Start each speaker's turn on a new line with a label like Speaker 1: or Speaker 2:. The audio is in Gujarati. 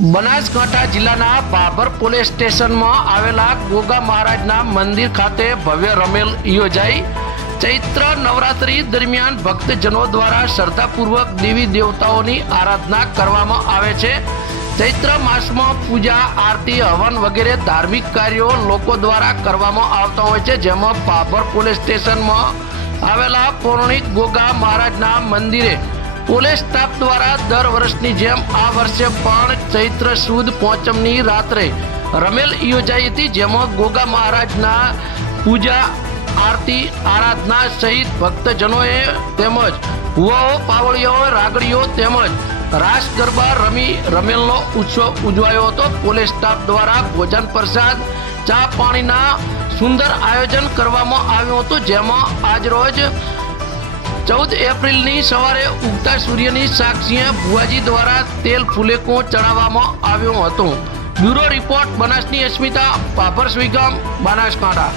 Speaker 1: બનાસકાંઠા જિલ્લાના બાબર પોલીસ સ્ટેશનમાં આવેલા ગોગા મહારાજના મંદિર ખાતે ભવ્ય રમેલ યોજાઈ. ચૈત્ર નવરાત્રી દરમિયાન ભક્તજનો દ્વારા શ્રદ્ધાપૂર્વક દેવી દેવતાઓની આરાધના કરવામાં આવે છે. ચૈત્ર માસમાં પૂજા, આરતી, હવન વગેરે ધાર્મિક કાર્યો લોકો દ્વારા કરવામાં આવતા હોય છે. જેમાં બાબર પોલીસ સ્ટેશનમાં આવેલા પૌરાણિક ગોગા મહારાજના મંદિરે પોલીસ સ્ટાફ દ્વારા દર વર્ષની જેમ આ વર્ષે પણ ચૈત્ર સુદ પાંચમની રાત્રે રમેલ યોજાઈ હતી, જેમાં ગોગા મહારાજના પૂજા, આરતી, આરાધના સહિત ભક્તજનોએ તેમજ ભુવાઓ, પાવળીઓ, રાગડીઓ તેમજ રાસ ગરબા રમી રમેલનો ઉત્સવ ઉજવાયો હતો. પોલીસ સ્ટાફ દ્વારા ભોજન પ્રસાદ, ચા પાણીના સુંદર આયોજન કરવામાં આવ્યું હતું, જેમાં આજરોજ ચૌદ એપ્રિલની સવારે ઉગતા સૂર્યની સાક્ષીએ ભુવાજી દ્વારા તેલ ફુલેકો ચડાવવામાં આવ્યો હતો. બ્યુરો રિપોર્ટ બનાસની અસ્મિતા પાપર સ્વીગમ, બનાસકાંઠા.